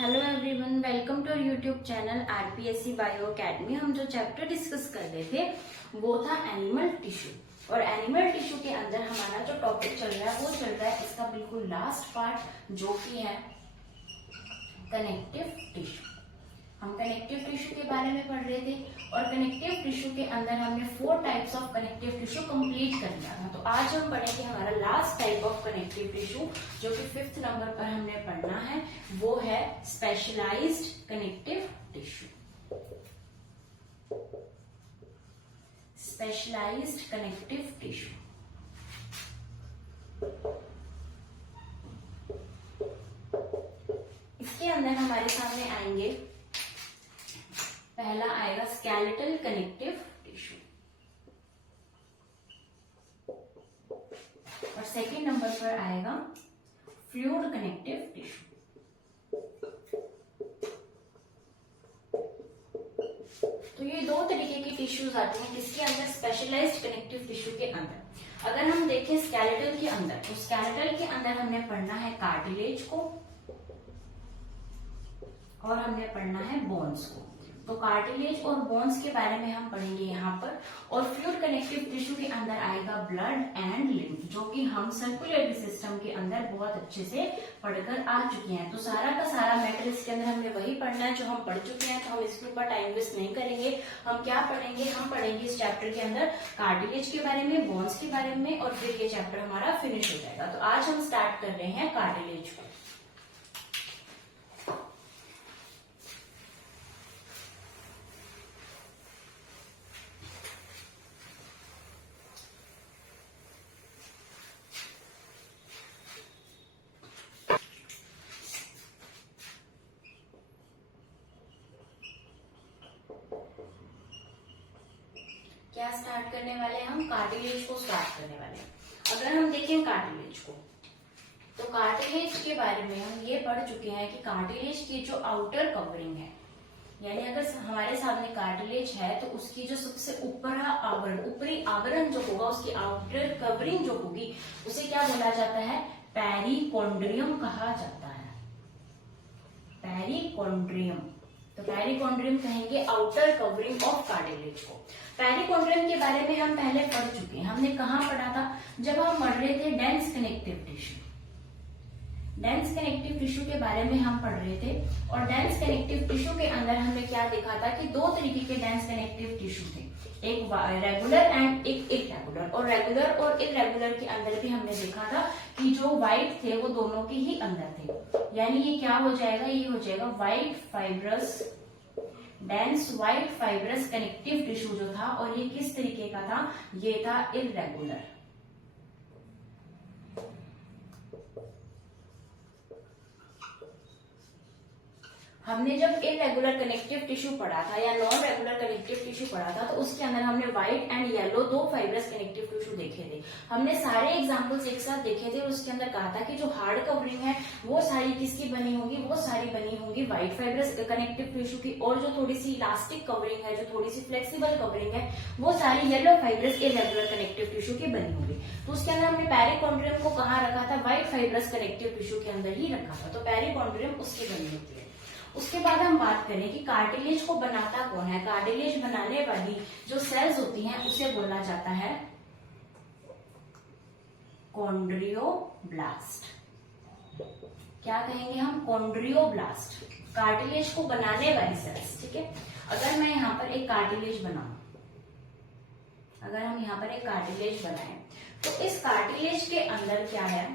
Hello everyone, welcome to YouTube channel RPSC bio academy. हम जो chapter discuss कर रहे थे वो था एनिमल टिश्यू। और एनिमल टिश्यू के अंदर हमारा जो टॉपिक चल रहा है वो चल रहा है इसका बिल्कुल लास्ट पार्ट, जो कि है कनेक्टिव टिश्यू। हम कनेक्टिव टिश्यू के बारे में पढ़ रहे थे और कनेक्टिव टिश्यू के अंदर हमने 4 types of connective tissue complete कर लिया था। तो आज हम पढ़ेंगे हमारा last type of connective tissue, जो कि 5th नंबर पर हमने पढ़ना है, वो है specialised connective tissue. Specialised connective tissue. इसके अंदर हमारे सामने आएंगे, पहला आएगा स्केलेटल कनेक्टिव टिश्यू और सेकंड नंबर पर आएगा फ्लूइड कनेक्टिव टिश्यू। तो ये 2 तरीके के टिश्यूज आते हैं किसके अंदर, स्पेशलाइज्ड कनेक्टिव टिश्यू के अंदर। अगर हम देखें स्केलेटल के अंदर, तो स्केलेटल के अंदर हमने पढ़ना है कार्टिलेज को और हमने पढ़ना है बोन्स को। तो कार्टिलेज और बोन्स के बारे में हम पढ़ेंगे यहाँ पर। और फ्लूइड कनेक्टिव टिश्यू के अंदर आएगा ब्लड एंड लिम्फ, जो कि हम सर्कुलेटरी सिस्टम के अंदर बहुत अच्छे से पढ़कर आ चुके हैं। तो सारा का सारा मैटर इसके अंदर हमने वही पढ़ना है जो हम पढ़ चुके हैं, तो हम इसके ऊपर टाइम वेस्ट नहीं करेंगे। हम क्या पढ़ेंगे, हम पढ़ेंगे इस चैप्टर के अंदर कार्टिलेज के बारे में, बोन्स के बारे में, और फिर ये चैप्टर हमारा फिनिश हो जाएगा। तो आज हम स्टार्ट कर रहे हैं कार्टिलेज को। क्या स्टार्ट करने वाले हैं हम, कार्टिलेज को स्टार्ट करने वाले हैं। अगर हम देखें कार्टिलेज को, तो कार्टिलेज के बारे में हम ये पढ़ चुके हैं कि कार्टिलेज की जो आउटर कवरिंग है, यानी अगर हमारे सामने कार्टिलेज है तो उसकी जो सबसे ऊपरी आवरण जो होगा, उसकी आउटर कवरिंग जो होगी, उसे क्या बोला जाता है, पेरिकोन्ड्रियम कहा जाता है। पेरिकोन्ड्रियम। तो पेरिकोन्ड्रियम कहेंगे आउटर कवरिंग ऑफ कार्टिलेज को। पेरिकोन्ड्रियम के बारे में हम पहले पढ़ चुके हैं। हमने कहाँ पढ़ा था, जब हम पढ़ रहे थे dense connective tissue. Dense connective tissue के बारे में हम पढ़ रहे थे और डेंस कनेक्टिव टिश्यू के अंदर हमने क्या देखा था कि 2 तरीके के डेंस कनेक्टिव टिश्यू थे, एक रेगुलर एंड एक इरेगुलर। और रेगुलर और इरेगुलर के अंदर भी हमने देखा था कि जो व्हाइट थे वो दोनों के ही अंदर थे। यानी ये क्या हो जाएगा, ये हो जाएगा white fibrous, dense white fibrous connective tissue जो था। और ये किस तरीके का था, ये था इरेगुलर। हमने जब इरेगुलर कनेक्टिव टिश्यू पढ़ा था या नॉन रेगुलर कनेक्टिव टिश्यू पढ़ा था, तो उसके अंदर हमने white and yellow 2 fibrous connective tissue देखे थे। हमने सारे एग्जांपल्स एक साथ देखे थे और उसके अंदर कहा था कि जो हार्ड कवरिंग है वो सारी किसकी बनी होगी, वो सारी बनी होगी व्हाइट फाइब्रस कनेक्टिव टिश्यू की। और जो थोड़ी सी इलास्टिक कवरिंग है, जो थोड़ी सी फ्लेक्सिबल कवरिंग है, वो सारी yellow fibrous irregular connective tissue की बनी होगी। तो उसके अंदर हमने पेरिकोन्ड्रियम को कहाँ रखा था, व्हाइट फाइब्रस कनेक्टिव टिश्यू के अंदर ही रखा था। तो पेरिकोन्ड्रियम उसकी बनी होती है। उसके बाद हम बात करें कि कार्टिलेज को बनाता कौन है। कार्टिलेज बनाने वाली जो सेल्स होती हैं उसे बोला जाता है कॉन्ड्रियोब्लास्ट। क्या कहेंगे हम, कॉन्ड्रियोब्लास्ट, कार्टिलेज को बनाने वाली सेल्स। ठीक है, अगर मैं यहाँ पर एक कार्टिलेज बनाऊं, अगर हम यहाँ पर एक कार्टिलेज बनाएं, तो इस कार्टिलेज के अंदर क्या है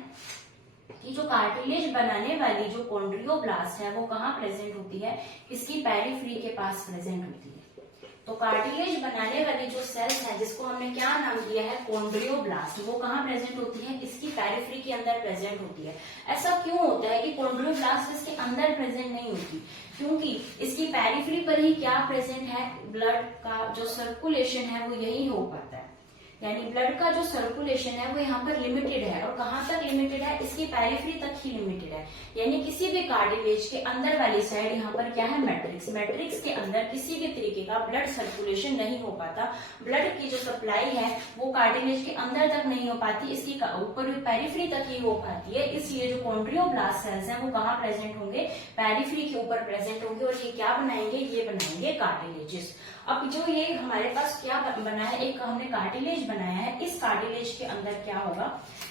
कि जो कार्टिलेज बनाने वाली जो कॉन्ड्रियोब्लास्ट है वो कहाँ प्रेजेंट होती है, इसकी पेरिफेरी के पास प्रेजेंट होती है। तो कार्टिलेज बनाने वाली जो सेल्स है, जिसको हमने क्या नाम दिया है, कॉन्ड्रियोब्लास्ट, वो कहाँ प्रेजेंट होती है, इसकी पेरिफेरी के अंदर प्रेजेंट होती है। ऐसा क्यों होता है कि कॉन्ड्रियोब्लास्ट इसके अंदर प्रेजेंट नहीं होती, क्योंकि इसकी पेरिफेरी पर ही क्या प्रेजेंट है, ब्लड का जो सर्कुलेशन है वो यही हो पाता है। यानी ब्लड का जो सर्कुलेशन है वो यहाँ पर लिमिटेड है, और कहाँ तक लिमिटेड है, इसकी पेरिफेरी तक ही लिमिटेड है। यानी किसी भी कार्टिलेज के अंदर वाली साइड यहाँ पर क्या है, मैट्रिक्स, मैट्रिक्स के अंदर किसी भी तरीके का ब्लड सर्कुलेशन नहीं हो पाता, ब्लड की जो सप्लाई है वो कार्टिलेज के अंदर तक नहीं हो पाती, इसकी ऊपर पेरिफेरी तक ही हो पाती है। इसलिए जो कॉन्ड्रियोब्लास्ट सेल्स हैं वो कहाँ प्रेजेंट होंगे, पेरिफेरी के ऊपर प्रेजेंट होंगे, और ये क्या बनाएंगे, ये बनाएंगे कार्टिलेजेस। अब जो ये हमारे पास क्या बना है, एक हमने कार्टिलेज बनाया है, इस कार्टिलेज के अंदर क्या होगा,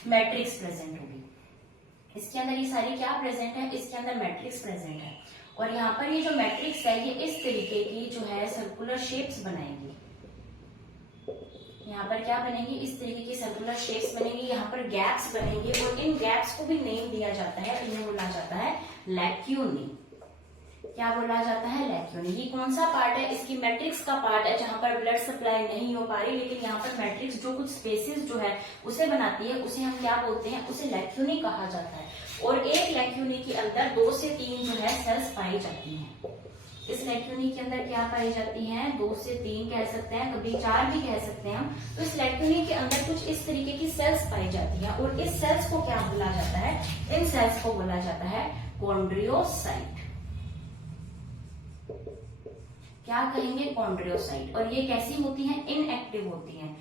मैट्रिक्स प्रेजेंट होगी। इसके अंदर ये सारी क्या प्रेजेंट है, इसके अंदर मैट्रिक्स प्रेजेंट है, और यहाँ पर ये जो मैट्रिक्स है ये इस तरीके की जो है सर्कुलर शेप्स बनाएंगी। यहाँ पर क्या बनेगी, इस तरीके की सर्कुलर शेप्स बनेंगी, यहाँ पर गैप्स बनेंगे, और इन गैप्स को भी नेम दिया जाता है, इन्हें बोला जाता है लैक्यूनी। क्या बोला जाता है, लैक्यूनी। ये कौन सा पार्ट है, इसकी मैट्रिक्स का पार्ट है, जहां पर ब्लड सप्लाई नहीं हो पा रही, लेकिन यहाँ पर मैट्रिक्स जो कुछ स्पेसेस जो है उसे बनाती है, उसे हम क्या बोलते हैं, उसे लैक्यूनी कहा जाता है। और एक लैक्यूनी के अंदर 2 से 3 जो है सेल्स पाई जाती हैं। इस लैक्यूनी के अंदर क्या पाई जाती हैं, 2 से 3 कह सकते हैं, कभी 4 भी कह सकते हैं हम। तो इस लैक्यूनी के अंदर कुछ इस तरीके की सेल्स पाई जाती है, और इस सेल्स को क्या बोला जाता है, इन सेल्स को बोला जाता है कॉन्ड्रियोसाइट। क्या कहेंगे, कॉन्ड्रियोसाइट। और ये कैसी होती हैं, इनएक्टिव होती हैं।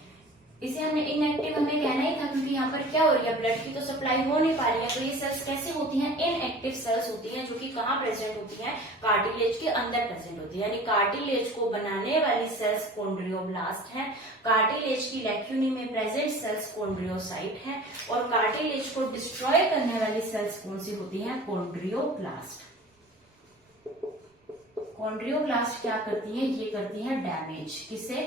इसे हमने इनएक्टिव हमें कहना ही था, क्योंकि यहाँ पर क्या हो रही है, ब्लड की तो सप्लाई हो नहीं पा रही है, तो ये सेल्स कैसे होती हैं, इनएक्टिव सेल्स होती हैं, जो कि कहाँ प्रेजेंट होती हैं, कार्टिलेज के अंदर प्रेजेंट होती है। यानी कार्टिलेज को बनाने वाली सेल्स कॉन्ड्रियोब्लास्ट है, कार्टिलेज की लैक्यूनी में प्रेजेंट सेल्स कॉन्ड्रियोसाइट है, और कार्टिलेज को डिस्ट्रॉय करने वाली सेल्स कौन सी होती है, कॉन्ड्रियोब्लास्ट। कॉन्ड्रियोब्लास्ट क्या करती है, ये करती है डैमेज, किसे,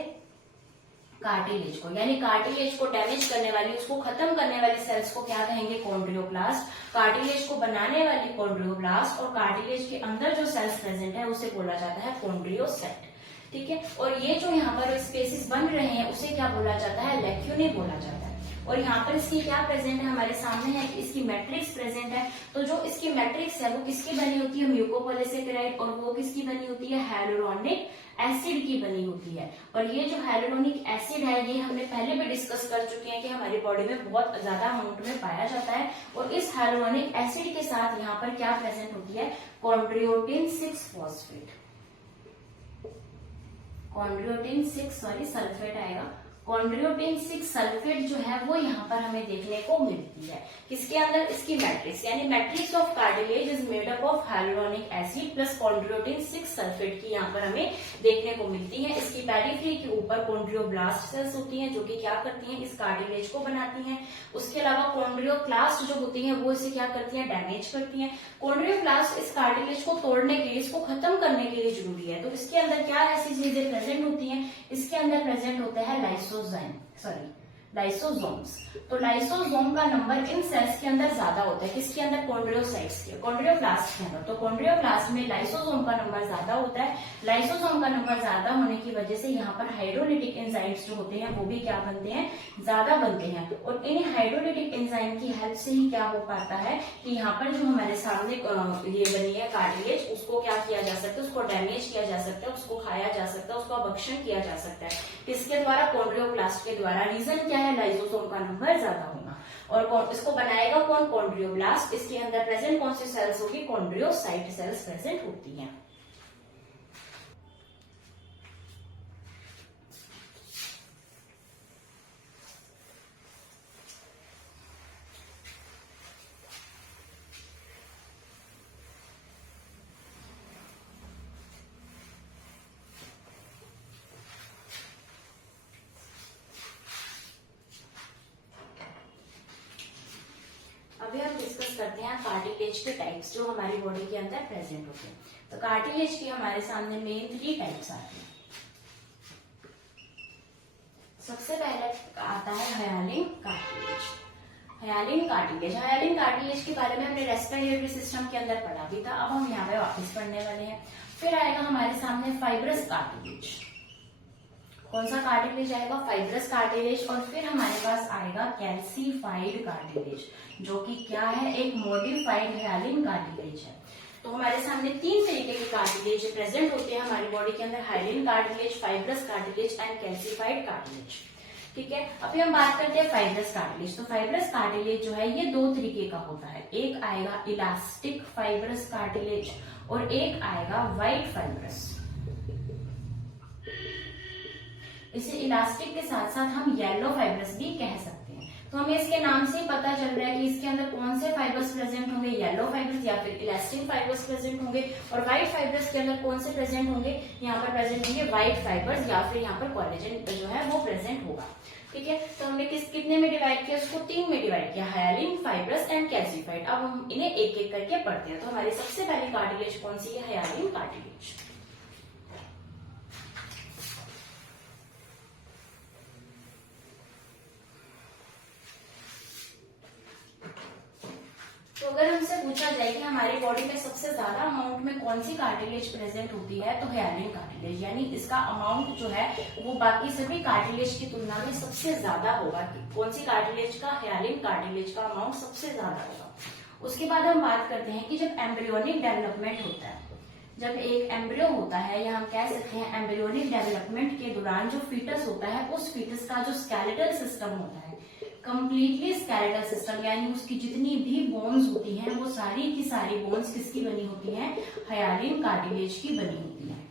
कार्टिलेज को। यानी कार्टिलेज को डैमेज करने वाली, उसको खत्म करने वाली सेल्स को क्या कहेंगे, कॉन्ड्रियोब्लास्ट। कार्टिलेज को बनाने वाली कॉन्ड्रियोब्लास्ट, और कार्टिलेज के अंदर जो सेल्स प्रेजेंट है उसे बोला जाता है कॉन्ड्रियोसाइट। ठीक है, और ये जो यहाँ पर स्पेसेस बन रहे हैं उसे क्या बोला जाता है, लैक्यूनी बोला जाता है। और यहाँ पर इसकी क्या प्रेजेंट है, हमारे सामने है कि इसकी मैट्रिक्स प्रेजेंट है। तो जो इसकी मैट्रिक्स है वो किसकी बनी होती है, म्यूकोपॉलीसेकेराइड, और वो किसकी बनी होती है, hyaluronic एसिड की बनी होती है। और ये जो hyaluronic एसिड है ये हमने पहले भी डिस्कस कर चुके हैं कि हमारी बॉडी में बहुत ज्यादा अमाउंट में पाया जाता है, और इस hyaluronic एसिड के साथ यहाँ पर क्या प्रेजेंट होती है, कॉन्ड्रियोटिन 6 फॉस्फेट, कॉन्ड्रियोटिन 6 सल्फेट आएगा। कॉन्ड्रियोटिन 6 सल्फेट जो है वो यहाँ पर हमें देखने को मिलती है, किसके अंदर, इसकी मैट्रिक्स। यानी matrix of cartilage is made up of hyaluronic acid plus chondroitin 6 sulphate की यहाँ पर हमें देखने को मिलती है। इसकी पेरिफेरी के ऊपर कॉन्ड्रियोब्लास्ट सेल्स होती हैं, जो कि क्या करती हैं, इस कार्टिलेज को बनाती हैं। उसके अलावा कॉन्ड्रियोक्लास्ट जो होती हैं वो इसे क्या करती हैं, डैमेज करती हैं। कॉन्ड्रियोब्लास्ट इस कार्टिलेज को तोड़ने के लिए, इसको खत्म करने के लिए जरूरी है। तो इसके अंदर क्या ऐसी चीजें प्रेजेंट होती हैं, इसके अंदर प्रेजेंट होता है लाइसोसोम्स। तो लाइसोसोम का नंबर इन सेल्स के अंदर ज्यादा होता है, किसके अंदर, कॉन्ड्रियोसाइट्स के, कॉन्ड्रियोब्लास्ट के अंदर। तो कॉन्ड्रियोब्लास्ट में लाइसोसोम का नंबर ज्यादा होता है। लाइसोसोम का नंबर ज्यादा होने की वजह से यहाँ पर हाइड्रोलिटिक एंजाइम्स जो होते हैं वो भी क्या बनते हैं, ज्यादा बनते हैं। और इन हाइड्रोलिटिक एंजाइम की हेल्प से ही क्या हो पाता है कि यहाँ पर जो हमारे सामने ये बनी है कार्टिलेज, उसको क्या किया जा सकता है, उसको डैमेज किया जा सकता है, उसको खाया जा सकता है, उसका भक्षण किया जा सकता है, किसके द्वारा, कॉन्ड्रियोब्लास्ट के द्वारा। रीजन क्या है, लाइसोसोम का नंबर ज्यादा होना। और इसको बनाएगा कौन, कॉन्ड्रियोब्लास्ट। इसके अंदर प्रेजेंट कौन सी सेल्स होगी, कॉन्ड्रियोसाइट सेल्स प्रेजेंट होती हैं। अभी हम डिस्कस करते हैं कार्टिलेज के टाइप्स जो हमारी बॉडी के अंदर प्रेजेंट होते हैं। तो कार्टिलेज की हमारे सामने मेन 3 टाइप्स आते हैं। सबसे पहले आता है हायालिन कार्टिलेज। हायालिन कार्टिलेज के बारे में हमने रेस्पिरेटरी सिस्टम के अंदर पढ़ा भी था, अब हम यहाँ पे वापस पढ़ने वाले हैं। फिर आएगा हमारे सामने फाइब्रस कार्टिलेज। कौन सा कार्टिलेज आएगा, फाइब्रस कार्टिलेज। और फिर हमारे पास आएगा कैल्सीफाइड कार्टिलेज, जो कि क्या है, एक मॉडिफाइड हायालिन कार्टिलेज है। तो हमारे सामने 3 तरीके के कार्टिलेज प्रेजेंट होते हैं हमारी बॉडी के अंदर, hyaline cartilage, fibrous cartilage and calcified cartilage. ठीक है, अभी हम बात करते हैं फाइब्रस कार्टिलेज। तो फाइब्रस कार्टिलेज जो है ये दो तरीके का होता है, एक आएगा इलास्टिक फाइब्रस कार्टिलेज और एक आएगा व्हाइट फाइब्रस। इसे इलास्टिक के साथ साथ हम येलो फाइब्रस भी कह सकते हैं। तो हमें इसके नाम से ही पता चल रहा है कि इसके अंदर कौन से फाइबर्स प्रेजेंट होंगे, येलो फाइबर्स या फिर इलास्टिक फाइबर्स प्रेजेंट होंगे, और व्हाइट फाइबर्स के अंदर कौन से प्रेजेंट होंगे, यहाँ पर प्रेजेंट होंगे व्हाइट फाइबर्स या फिर यहाँ पर कोलेजन जो है वो प्रेजेंट होगा। ठीक है, तो हमने कितने में डिवाइड किया, उसको 3 में डिवाइड किया, हायालिन, फाइब्रस एंड कैल्सिफाइड। अब हम इन्हें एक एक करके पढ़ते हैं। तो हमारी सबसे पहली कार्टिलेज कौन सी है, हायालिन कार्टिलेज। तो अगर हमसे पूछा जाए कि हमारी बॉडी में सबसे ज्यादा अमाउंट में कौन सी कार्टिलेज प्रेजेंट होती है, तो हायालिन कार्टिलेज, यानी इसका अमाउंट जो है वो बाकी सभी कार्टिलेज की तुलना में सबसे ज्यादा होगा। कौन सी कार्टिलेज का, हायालिन कार्टिलेज का अमाउंट सबसे ज्यादा होगा। उसके बाद हम बात करते हैं कि जब एम्ब्रियोनिक डेवलपमेंट होता है, जब एक एम्ब्रियो होता है या हम कह सकते हैं एम्ब्रियोनिक डेवलपमेंट के दौरान जो फीटस होता है, उस फीटस का जो स्केलेटल सिस्टम होता है, कंप्लीटली स्केलेटल सिस्टम, यानी उसकी जितनी भी बोन्स होती हैं वो सारी की सारी बोन्स किसकी बनी होती हैं, हायालिन कार्टिलेज की बनी होती हैं।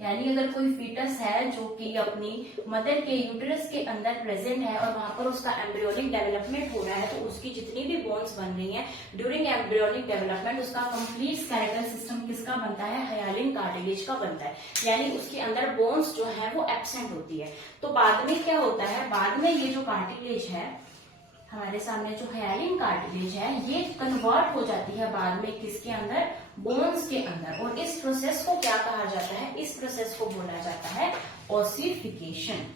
यानी अगर कोई फीटस है जो कि अपनी मदर के यूट्रस के अंदर प्रेजेंट है और वहां पर उसका एम्ब्रियोनिक डेवलपमेंट हो रहा है, तो उसकी जितनी भी बोन्स बन रही हैं ड्यूरिंग एम्ब्रियोनिक डेवलपमेंट, उसका कंप्लीट स्केलेटल सिस्टम किसका बनता है, हायालिन कार्टिलेज का बनता है। यानी उसके अंदर बोन्स जो है वो एब्सेंट होती है। तो बाद में क्या होता है, बाद में ये जो कार्टिलेज है हमारे सामने, जो हायालिन कार्टिलेज है, ये कन्वर्ट हो जाती है बाद में किसके अंदर, बोन्स के अंदर। और इस प्रोसेस को क्या कहा जाता है, इस प्रोसेस को बोला जाता है ओसिफिकेशन।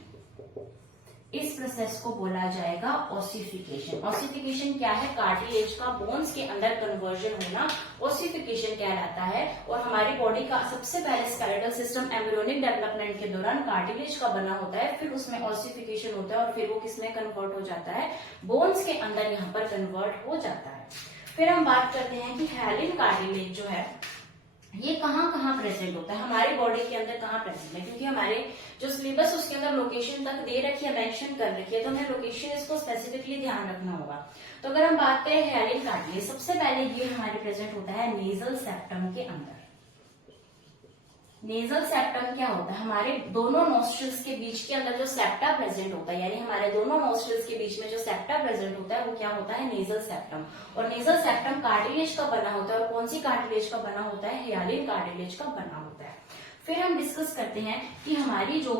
इस प्रोसेस को बोला जाएगा ओसिफिकेशन। ओसिफिकेशन क्या है, कार्टिलेज का बोन्स के अंदर कन्वर्जन होना ओसिफिकेशन कहलाता है। और हमारी बॉडी का सबसे पहले स्केलेटल सिस्टम एम्ब्रियोनिक डेवलपमेंट के दौरान कार्टिलेज का बना होता है, फिर उसमें ओसिफिकेशन होता है और फिर वो किसमें कन्वर्ट हो जाता है, बोन्स के अंदर यहाँ पर कन्वर्ट हो जाता है। फिर हम बात करते हैं कि हायालिन कार्टिलेज जो है ये कहाँ कहाँ प्रेजेंट होता है, हमारी बॉडी के अंदर कहाँ प्रेजेंट है। क्योंकि हमारे जो सिलेबस उसके अंदर लोकेशन तक दे रखी है, मेंशन कर रखी है, तो हमें लोकेशन इसको स्पेसिफिकली ध्यान रखना होगा। तो अगर हम बात करें हायालिन कार्टिलेज, सबसे पहले ये हमारे प्रेजेंट होता है नेजल सेप्टम के अंदर। नेजल सेप्टम क्या होता है, हमारे दोनों नोस्ट्रिल्स के बीच के अंदर जो सेप्टा प्रेजेंट होता है, यानी हमारे दोनों नोस्ट्रिल्स के बीच में जो सेप्टा प्रेजेंट होता है वो क्या होता है, नेजल सेप्टम। और नेजल सेप्टम कार्टिलेज का बना होता है। और कौन सी कार्टिलेज का बना होता है, हायालिन कार्टिलेज का बना होता है। फिर हम डिस्कस करते हैं कि हमारी जो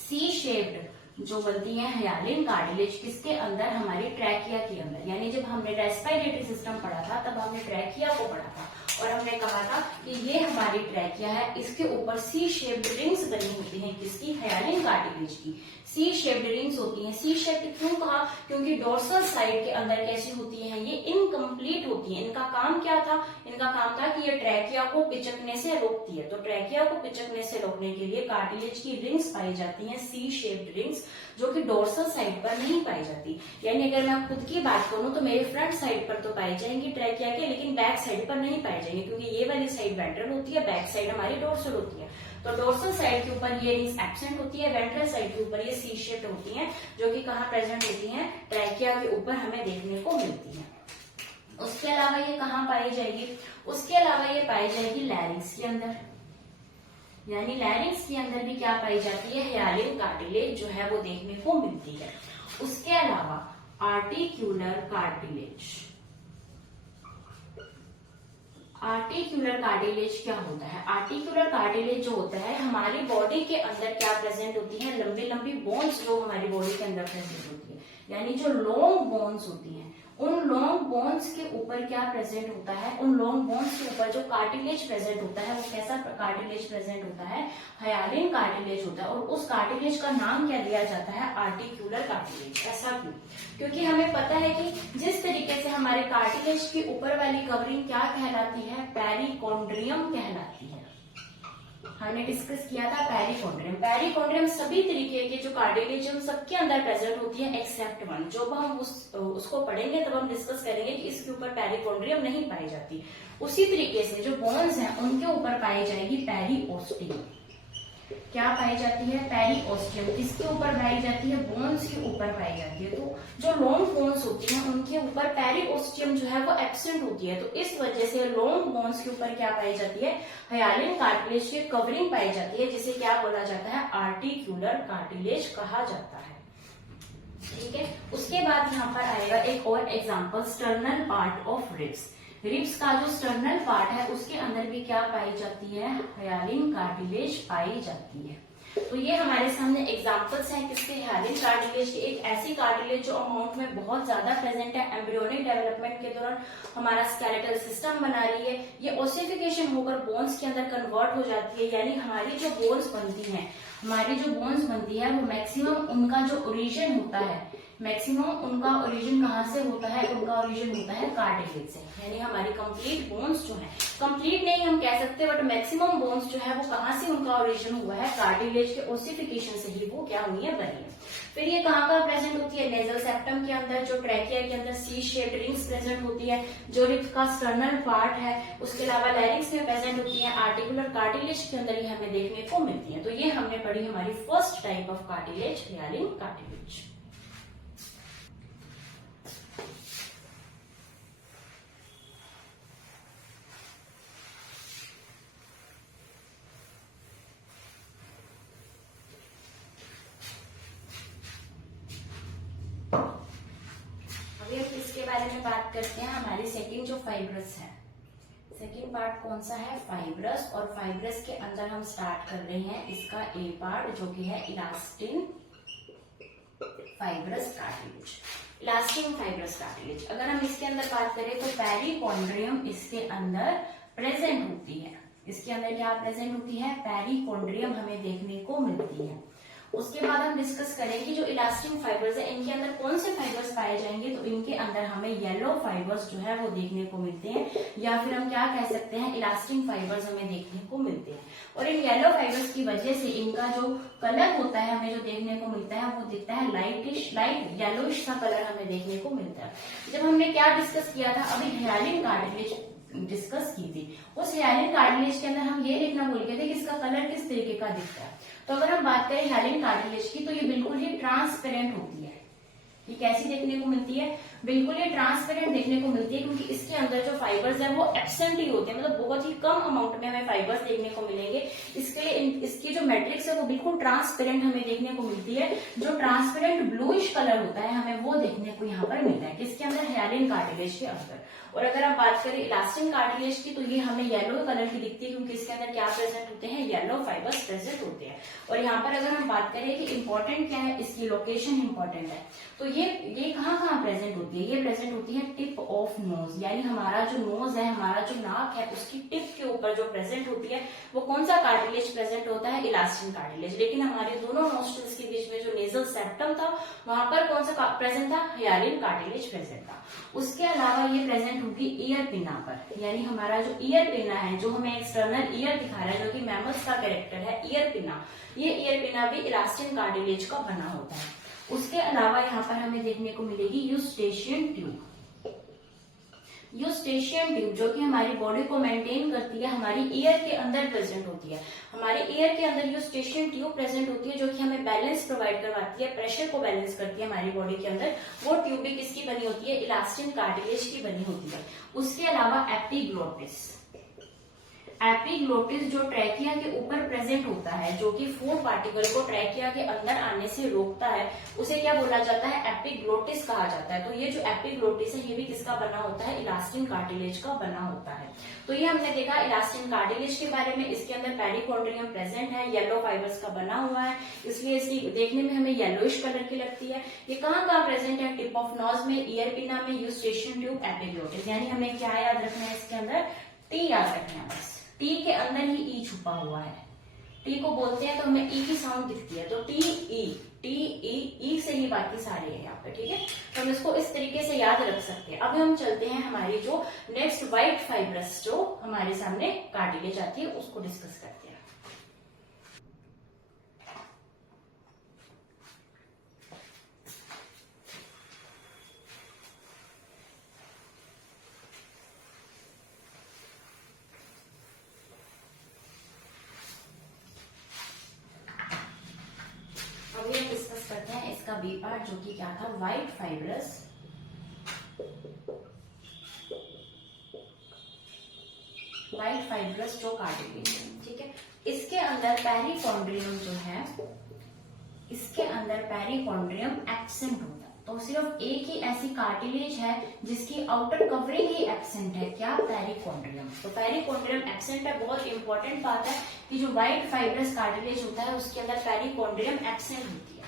सी शेप्ड जो बनती है हायालिन कार्टिलेज किसके अंदर, हमारी ट्रैकिया के अंदर। यानी जब हमने रेस्पिरेटरी सिस्टम पढ़ा था तब हमने ट्रैकिया को पढ़ा था और हमने कहा था कि ये हमारी ट्रैकिया है, इसके ऊपर सी शेप्ड रिंग्स बनी होती हैं, किसकी, हायालिन कार्टिलेज की सी शेप्ड रिंग्स होती हैं। सी शेप्ड क्यों कहा, क्योंकि डोर्सल साइड के अंदर कैसी होती हैं, ये इनकम्प्लीट होती हैं। इनका काम क्या था, इनका काम था कि ये ट्रैकिया को पिचकने से रोकती है। तो ट्रैकिया को पिचकने से रोकने के लिए कार्टिलेज की रिंग्स पाई जाती हैं, सी शेप्ड रिंग्स, जो कि डोर्सल साइड पर नहीं पाई जाती। यानी अगर मैं खुद की बात करूं तो मेरे फ्रंट साइड पर तो पाई जाएंगी ट्रैकिया के, लेकिन बैक साइड पर नहीं पाई जाएंगी, क्योंकि ये वाली साइड वेंट्रल होती है, बैक साइड हमारी डोर्सल होती है। तो डोर्सल साइड के ऊपर ये रिंग्स एब्सेंट होती है, वेंट्रल साइड के ऊपर ये सी शेप्ड होती हैं, जो कि कहाँ प्रेजेंट होती हैं, ट्रैकिया के ऊपर हमें देखने को मिलती है। उसके अलावा ये कहाँ पाई जाएगी, उसके अलावा ये पाई जाएगी लैरिंग्स के अंदर। यानी लैरिंग्स के अंदर भी क्या पाई जाती है, हायालिन कार्टिलेज जो है वो देखने को मिलती है। उसके अलावा आर्टिक्यूलर कार्टिलेज, आर्टिक्यूलर कार्टिलेज क्या होता है, आर्टिक्यूलर कार्टिलेज जो होता है हमारी बॉडी के अंदर क्या प्रेजेंट होती है, लंबी लंबी बोन्स जो हमारी बॉडी के अंदर प्रेजेंट होती है। यानी जो लॉन्ग बोन्स होती हैं, उन लॉन्ग बोन्स के ऊपर क्या प्रेजेंट होता है, उन लॉन्ग बोन्स के ऊपर जो कार्टिलेज प्रेजेंट होता है वो कैसा कार्टिलेज प्रेजेंट होता है, हायालिन कार्टिलेज होता है। और उस कार्टिलेज का नाम क्या दिया जाता है, आर्टिक्यूलर कार्टिलेज। ऐसा क्यों, क्योंकि हमें पता है कि जिस तरीके से हमारे कार्टिलेज के ऊपर वाली कवरिंग क्या कहलाती है, पेरिकोन्ड्रियम कहलाती है। हमने डिस्कस किया था पेरिकोन्ड्रियम। पेरिकोन्ड्रियम सभी तरीके के जो कार्टिलेज है सबके अंदर प्रेजेंट होती है एक्सेप्ट वन। जब हम उसको पढ़ेंगे तब हम डिस्कस करेंगे कि इसके ऊपर पेरिकोन्ड्रियम नहीं पाई जाती। उसी तरीके से जो बोन्स हैं उनके ऊपर पाई जाएगी पेरिओस्टियम। क्या पाई जाती है? पेरिओस्टियम। किसके ऊपर पाई जाती है? बोन्स के ऊपर पाई जाती है। तो जो लॉन्ग बोन्स होती हैं उनके ऊपर पेरिओस्टियम जो है वो एब्सेंट होती है, तो इस वजह से लॉन्ग बोन्स के ऊपर क्या पाई जाती है? हाइयालिन कार्टिलेज की कवरिंग पाई जाती है, जिसे क्या बोला जाता है? आर्टिक्यूलर कार्टिलेज कहा जाता है। ठीक है, उसके बाद यहाँ पर आएगा एक और example, sternal part of ribs. Ribs का जो स्टर्नल पार्ट है उसके अंदर भी क्या पाई जाती है? हाइयालिन कार्टिलेज पाई जाती है। तो ये हमारे सामने एग्जांपल्स हैं किसके? हाइयालिन कार्टिलेज की। एक ऐसी कार्टिलेज जो अमाउंट में बहुत ज्यादा प्रेजेंट है, एम्ब्रियोनिक डेवलपमेंट के दौरान हमारा स्केलेटल सिस्टम बना रही है, ये ओसिफिकेशन होकर बोन्स के अंदर कन्वर्ट हो जाती है, यानी हमारी जो बोन्स बनती है, हमारी जो बोन्स बनती है वो मैक्सिमम उनका जो ओरिजिन होता है, मैक्सिमम उनका ओरिजिन कहाँ से होता है? उनका ओरिजिन होता है कार्टिलेज से। यानी हमारी कंप्लीट बोन्स जो है, कंप्लीट नहीं हम कह सकते, बट मैक्सिमम बोन्स जो है वो कहाँ से उनका ओरिजिन हुआ है? कार्टिलेज के ओसिफिकेशन से ही वो क्या हुई है? बनी है। फिर ये कहाँ कहाँ प्रेजेंट होती है? नेजल सेप्टम के अंदर, जो ट्रैकिया के अंदर सी शेप्ड रिंग्स प्रेजेंट होती है, जो रिब्स का स्टर्नल पार्ट है, उसके अलावा लैरिंक्स में प्रेजेंट होती है, आर्टिकुलर कार्टिलेज के अंदर ये हमें देखने को मिलती है। तो ये हमने पढ़ी हमारी first type of cartilage, hyaline cartilage. अभी हम इसके बारे में बात करते हैं। हमारी सेकंड जो फाइब्रस है, सेकंड पार्ट कौन सा है? फाइब्रस। और फाइब्रस के अंदर हम स्टार्ट कर रहे हैं इसका ए पार्ट, जो कि है elastin fibrous cartilage. Elastin fibrous cartilage, अगर हम इसके अंदर बात करें तो पेरिकोन्ड्रियम इसके अंदर प्रेजेंट होती है। इसके अंदर क्या प्रेजेंट होती है? पेरिकोन्ड्रियम हमें देखने को मिलती है। उसके बाद हम डिस्कस करें कि जो इलास्टिन फाइबर्स है इनके अंदर कौन से फाइबर्स पाए जाएंगे, तो इनके अंदर हमें येलो फाइबर्स जो है वो देखने को मिलते हैं, या फिर हम क्या कह सकते हैं? इलास्टिन फाइबर्स हमें देखने को मिलते हैं। और इन येलो फाइबर्स की वजह से इनका जो कलर होता है हमें जो देखने को मिलता है वो दिखता है लाइटिश, लाइट येलोइश सा कलर हमें देखने को मिलता है। जब हमने क्या डिस्कस किया था? अभी हाइयालिन कार्टिलेज डिस्कस की थी। उस हाइयालिन कार्टिलेज के अंदर हम ये देखना भूल गए थे कि इसका कलर किस तरीके का दिखता है। तो अगर हम बात करें हाइयालिन कार्टिलेज की, तो ये बिल्कुल ही ट्रांसपेरेंट होती है। ये कैसी देखने को मिलती है? बिल्कुल ये ट्रांसपेरेंट देखने को मिलती है, क्योंकि इसके अंदर जो फाइबर्स है वो एब्सेंट ही होते हैं, मतलब बहुत ही कम अमाउंट में हमें फाइबर्स देखने को मिलेंगे। इसके लिए इसकी जो मैट्रिक्स है वो बिल्कुल ट्रांसपेरेंट हमें देखने को मिलती है। जो ट्रांसपेरेंट ब्लूइश कलर होता है हमें वो देखने को यहाँ पर मिलता है, किसके अंदर? हाइयालिन कार्टिलेज के अंदर। और अगर आप बात करें इलास्टिन कार्टिलेज की, तो ये हमें येलो कलर की दिखती है, क्योंकि इसके अंदर क्या प्रेजेंट होते हैं? येलो फाइबर्स प्रेजेंट होते हैं। और यहाँ पर अगर हम बात करें कि इंपॉर्टेंट क्या है, इसकी लोकेशन इंपॉर्टेंट है, तो ये कहाँ प्रेजेंट होती है? ये प्रेजेंट होती है टिप ऑफ नोज, यानी हमारा जो नोज है, हमारा जो नाक है, उसकी टिप के ऊपर जो प्रेजेंट होती है वो कौन सा कार्टिलेज प्रेजेंट होता है? Elastin cartilage. लेकिन हमारे दोनों नोस्ट्रल्स के बीच में जो नेजल सेप्टम था वहां पर कौन सा प्रेजेंट था? हाइयालिन कार्टिलेज प्रेजेंट था। उसके अलावा ये प्रेजेंट होगी ईयर पिना पर, यानी हमारा जो ईयर पिना है, जो हमें एक्सटर्नल ईयर दिखा रहा है, जो कि मैमल्स का कैरेक्टर है ईयर पिना, ये ईयर पिना भी इलास्टिन कार्टिलेज का बना होता है। उसके अलावा यहाँ पर हमें देखने को मिलेगी यूस्टेशियन ट्यूब। यूस्टेशियन ट्यूब जो कि हमारी बॉडी को मेंटेन करती है, हमारी ईयर के अंदर प्रेजेंट होती है। हमारे ईयर के अंदर यूस्टेशियन ट्यूब प्रेजेंट होती है, जो कि हमें बैलेंस प्रोवाइड करवाती है, प्रेशर को बैलेंस करती है हमारी बॉडी के अंदर। वो ट्यूब भी किसकी बनी होती है? इलास्टिन कार्टिलेज की बनी होती है। उसके अलावा एपिग्लोटिस, एपिग्लोटिस जो ट्रैकिया के ऊपर प्रेजेंट होता है, जो कि फूड पार्टिकल को ट्रैकिया के अंदर आने से रोकता है, उसे क्या बोला जाता है? एपिग्लोटिस कहा जाता है। तो ये जो एपिग्लोटिस है ये भी किसका बना होता है? इलास्टिन कार्टिलेज का बना होता है। तो ये हमने देखा इलास्टिन कार्टिलेज के बारे में। इसके अंदर पेरिकोन्ड्रियम प्रेजेंट है, येलो फाइबर्स का बना हुआ है, इसलिए इसकी देखने में हमें येलोइश कलर की लगती है। ये कहाँ कहाँ प्रेजेंट है? टिप ऑफ नोज में, ईयर पिना में, यूस्टेशियन ट्यूब, एपिग्लोटिस। यानी हमें क्या याद रखना है इसके अंदर? टी याद रखना है बस। टी के अंदर ही ई छुपा हुआ है। टी को बोलते हैं तो हमें ई की साउंड दिखती है, तो टी ई से ही बाकी सारे हैं यहाँ पे, ठीक है। तो हम इसको इस तरीके से याद रख सकते हैं। अब हम चलते हैं हमारी जो नेक्स्ट व्हाइट फाइब्रस जो हमारे सामने कार्टिलेज आती है उसको डिस्कस करते हैं। पार्ट जो कि क्या था, वाइट फाइब्रस जो कार्टिलेज है, ठीक है। इसके अंदर पेरिकॉन्ड्रियम जो है, इसके अंदर पेरिकॉन्ड्रियम एब्सेंट होता है। तो सिर्फ एक ही ऐसी कार्टिलेज है जिसकी आउटर कवरिंग ही एब्सेंट है, क्या, पेरिकॉन्ड्रियम। तो पेरिकॉन्ड्रियम एब्सेंट है, बहुत इंपॉर्टेंट बात है कि जो व्हाइट फाइब्रस कार्टिलेज होता है उसके अंदर पेरिकॉन्ड्रियम एब्सेंट होती है।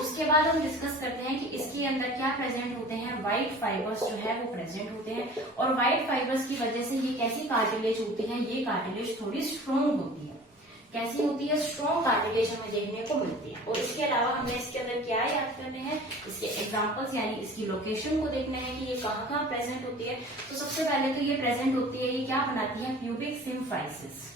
उसके बाद हम डिस्कस करते हैं कि इसके अंदर क्या प्रेजेंट होते हैं, व्हाइट फाइबर्स जो है वो प्रेजेंट होते हैं। और व्हाइट फाइबर्स की वजह से ये कैसी कार्टिलेज होती है, ये कार्टिलेज थोड़ी स्ट्रॉन्ग होती है। कैसी होती है, स्ट्रॉन्ग कार्टिलेज हमें देखने को मिलती है। और इसके अलावा हमें इसके अंदर क्या याद करने हैं, इसके एग्जांपल्स यानी इसकी लोकेशन को देखना है कि ये कहाँ कहाँ प्रेजेंट होती है। तो सबसे पहले तो ये प्रेजेंट होती है, ये क्या बनाती है, प्यूबिक सिम्फाइसिस।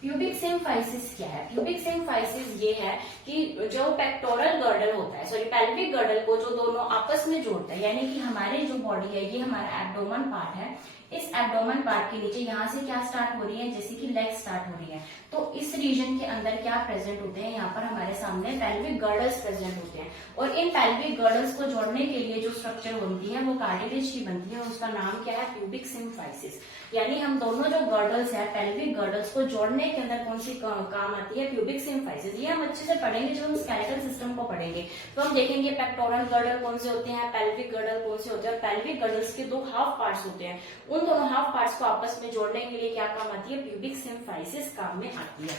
प्यूबिक सिम्फाइसिस क्या है, प्यूबिक सिम्फाइसिस ये है कि जो पेक्टोरल गर्डल होता है, सॉरी पेल्विक गर्डल को जो दोनों आपस में जोड़ता है, यानी कि हमारे जो बॉडी है ये हमारा एब्डोमेन पार्ट है, इस एब्डोमेन पार्ट के नीचे यहाँ से क्या स्टार्ट हो रही है, जैसे कि लेग स्टार्ट हो रही है। तो इस रीजन के अंदर क्या प्रेजेंट होते हैं, यहाँ पर हमारे सामने पेल्विक गर्डल्स प्रेजेंट होते हैं। और इन पेल्विक गर्डल्स को जोड़ने के लिए जो स्ट्रक्चर बनती है वो कार्टिलेज की बनती है, उसका नाम क्या है, प्यूबिक सिम्फाइसिस। यानी हम दोनों जो गर्डल्स है, पेल्विक गर्डल्स को जोड़ने के अंदर कौन सी काम आती है, प्यूबिक सिम्फाइसिस। ये हम अच्छे से पढ़ेंगे जब हम स्केलेटल सिस्टम को पढ़ेंगे। तो हम देखेंगे पेक्टोरल गर्डल कौन से होते हैं, पेल्विक गर्डल कौन से होते हैं। पेल्विक गर्डल्स के दो हाफ पार्ट्स होते हैं, उन दोनों हाफ पार्ट्स को आपस में जोड़ने के लिए क्या काम आती है, प्यूबिक सिम्फाइसिस काम में आती है।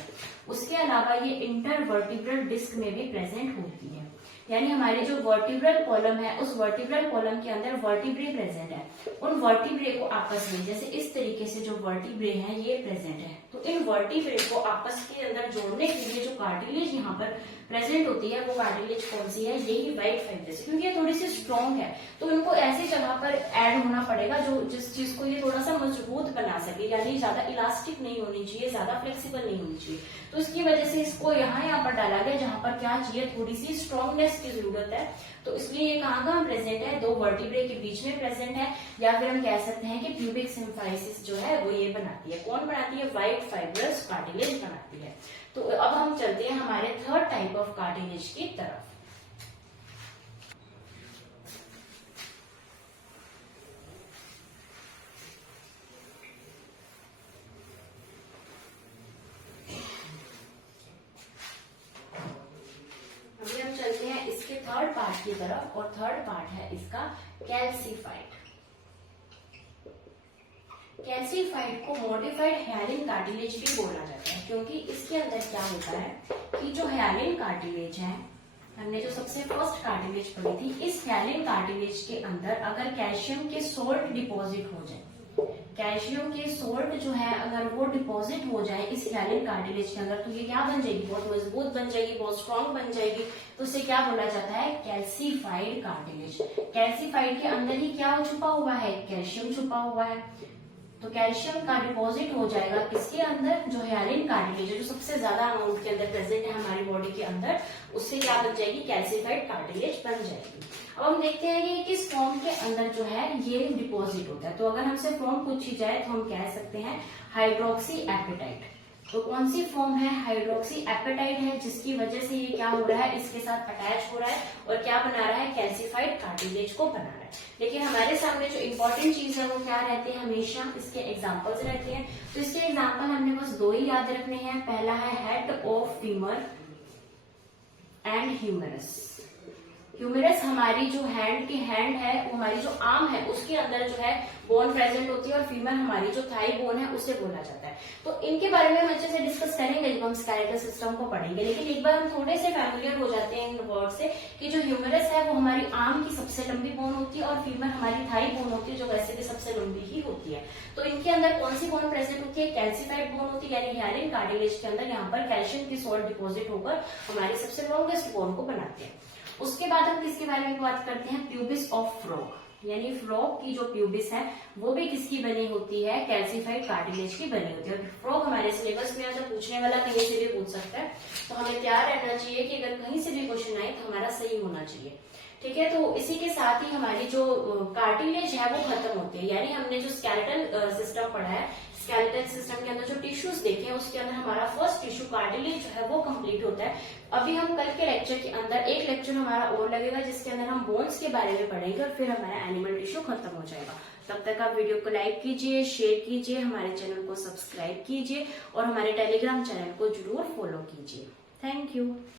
उसके अलावा ये इंटरवर्टिब्रल डिस्क में भी प्रेजेंट होती है, यानी हमारे जो वर्टिब्रल कॉलम है उस वर्टिब्रल कॉलम के अंदर वर्टिब्रे प्रेजेंट है। उन वर्टिब्रे को आपस में, जैसे इस तरीके से जो वर्टिब्रे हैं ये प्रेजेंट है, तो इन वर्टिब्रे को आपस के अंदर जोड़ने के लिए जो कार्टिलेज यहाँ पर प्रेजेंट होती है वो कार्टिलेज कौन सी है, यही व्हाइट फाइब्रस। क्योंकि ये थोड़ी सी स्ट्रॉन्ग है तो इनको ऐसी जगह पर ऐड होना पड़ेगा जो जिस चीज को ये थोड़ा सा मजबूत बना सके, यानी ज्यादा इलास्टिक नहीं होनी चाहिए, ज्यादा फ्लेक्सिबल नहीं होनी चाहिए। तो इसकी वजह से इसको यहाँ पर डाला गया जहां पर क्या चाहिए, थोड़ी सी स्ट्रॉन्गनेस की जरूरत है। तो इसलिए ये कहाँ प्रेजेंट है, दो वर्टिब्रे के बीच में प्रेजेंट है, या फिर हम कह सकते हैं कि प्यूबिक सिम्फाइसिस जो है वो ये बनाती है। कौन बनाती है, व्हाइट फाइब्रस कार्टिलेज बनाती है। तो अब हम चलते हैं हमारे थर्ड टाइप ऑफ कार्टिलेज की तरफ। अभी हम चलते हैं इसके थर्ड पार्ट की तरफ, और थर्ड पार्ट है इसका कैल्सिफाइड। कैल्सिफाइड को मॉडिफाइड हाइलिन कार्टिलेज भी बोला जाता है, क्योंकि इसके अंदर क्या होता है कि जो हाइलिन कार्टिलेज है, हमने जो सबसे फर्स्ट कार्टिलेज पढ़ी थी, इस हाइलिन कार्टिलेज के अंदर अगर कैल्शियम के सोल्ट डिपॉजिट हो जाए, कैल्शियम के सोल्ट जो है अगर वो डिपॉजिट हो जाए इस हाइलिन कार्टिलेज के अंदर, तो ये क्या बन जाएगी, बहुत मजबूत बन जाएगी, बहुत स्ट्रांग बन जाएगी। तो उसे क्या बोला जाता है, कैल्सिफाइड कार्टिलेज। कैल्सिफाइड के अंदर ही क्या छुपा हुआ है, कैल्शियम छुपा हुआ है। तो कैल्शियम का डिपॉजिट हो जाएगा किसके अंदर, जो हाइलिन कार्टिलेज है, जो सबसे ज्यादा अमाउंट के अंदर प्रेजेंट है हमारी बॉडी के अंदर, उससे क्या बन जाएगी, कैल्सिफाइड कार्टिलेज बन जाएगी। अब हम देखते हैं कि किस फॉर्म के अंदर जो है ये डिपॉजिट होता है। तो अगर हमसे फॉर्म पूछी जाए तो हम कह सकते हैं हाइड्रोक्सी एपेटाइट। तो कौन सी फॉर्म है, हाइड्रोक्सी एपेटाइट है, जिसकी वजह से ये क्या हो रहा है, इसके साथ अटैच हो रहा है और क्या बना रहा है, कैल्सिफाइड कार्टिलेज को बना रहा है। लेकिन हमारे सामने जो इंपॉर्टेंट चीज है वो क्या रहती है, हमेशा इसके एग्जांपल्स रहते हैं। तो इसके एग्जांपल हमने बस दो ही याद रखने हैं। पहला है head of femur and humerus. Humerus हमारी जो हैंड है, वो हमारी जो आर्म है उसके अंदर जो है बोन प्रेजेंट होती है, और फीमर हमारी जो थाई बोन है उसे बोला जाता है। तो इनके बारे में हम अच्छे से डिस्कस करेंगे जब हम स्केलेटल सिस्टम को पढ़ेंगे। लेकिन एक बार हम थोड़े से फैमिलियर हो जाते हैं इन वर्ड से कि जो ह्यूमरस है वो हमारी आर्म की सबसे लंबी बोन होती है, और फीमर हमारी थाई बोन होती है जो वैसे भी सबसे लंबी ही होती है। तो इनके अंदर कौन सी बोन प्रेजेंट होती है, कैल्सिफाइड बोन होती है, यानी हाइलिन कार्टिलेज के अंदर यहाँ पर कैल्शियम की सोल्ट डिपॉजिट होकर हमारी सबसे लॉन्गेस्ट बोन को बनाते हैं। उसके बाद हम किसके बारे में बात करते हैं, प्यूबिस ऑफ फ्रॉग, यानी फ्रॉग की जो प्यूबिस है वो भी किसकी बनी होती है, कैल्सिफाइड कार्टिलेज की बनी होती है। और फ्रॉग हमारे सिलेबस में अगर पूछने वाला कहीं से भी पूछ सकता है, तो हमें तैयार रहना चाहिए कि अगर कहीं से भी क्वेश्चन आए तो हमारा सही होना चाहिए। ठीक है, तो इसी के साथ ही हमारी जो कार्टिलेज है वो खत्म होती है। यानी हमने जो स्केलेटल सिस्टम पढ़ा है, स्केलेटल सिस्टम के अंदर जो टिश्यूज देखे उसके अंदर हमारा फर्स्ट टिश्यू कार्टिलेज जो है वो कंप्लीट होता है। अभी हम कल के लेक्चर के अंदर एक लेक्चर हमारा और लगेगा जिसके अंदर हम बोन्स के बारे में पढ़ेंगे और फिर हमारा एनिमल टिश्यू खत्म हो जाएगा। तब तक आप वीडियो को लाइक कीजिए, शेयर कीजिए, हमारे चैनल को सब्सक्राइब कीजिए और हमारे टेलीग्राम चैनल को जरूर फॉलो कीजिए। Thank you.